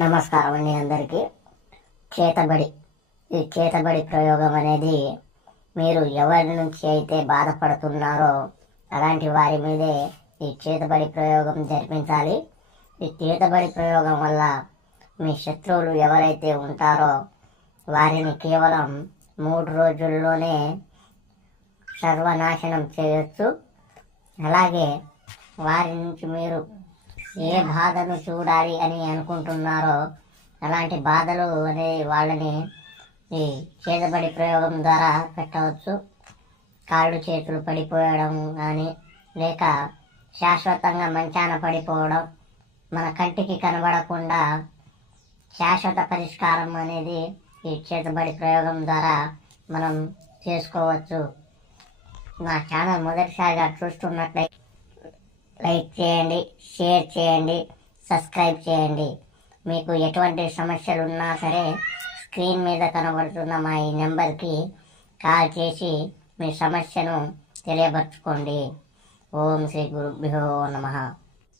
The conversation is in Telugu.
నమస్కారం అండి అందరికీ. చేతబడి ఈ చేతబడి ప్రయోగం అనేది మీరు ఎవరి నుంచి అయితే బాధపడుతున్నారో అలాంటి వారి మీదే ఈ చేతబడి ప్రయోగం జరిపించాలి. ఈ చేతబడి ప్రయోగం వల్ల మీ శత్రువులు ఎవరైతే ఉంటారో వారిని కేవలం 3 రోజుల్లోనే సర్వనాశనం చేయొచ్చు. అలాగే వారి నుంచి మీరు ఏ బాధను చూడాలి అని అనుకుంటున్నారో అలాంటి బాధలు అనేది వాళ్ళని ఈ చేతబడి ప్రయోగం ద్వారా పెట్టవచ్చు. కాళ్ళు చేతులు పడిపోవడం కానీ, లేక శాశ్వతంగా మంచాన పడిపోవడం, మన కంటికి కనబడకుండా శాశ్వత పరిష్కారం అనేది ఈ చేతబడి ప్రయోగం ద్వారా మనం చేసుకోవచ్చు. నా ఛానల్ మొదటిసారిగా చూస్తున్నట్లయితే లైక్ చేయండి, షేర్ చేయండి, సబ్స్క్రైబ్ చేయండి. మీకు ఎటువంటి సమస్యలు ఉన్నా సరే స్క్రీన్ మీద కనబడుతున్న మా ఈ నెంబర్కి కాల్ చేసి మీ సమస్యను తెలియపరచుకోండి. ఓం శ్రీ గురుభ్యో నమః.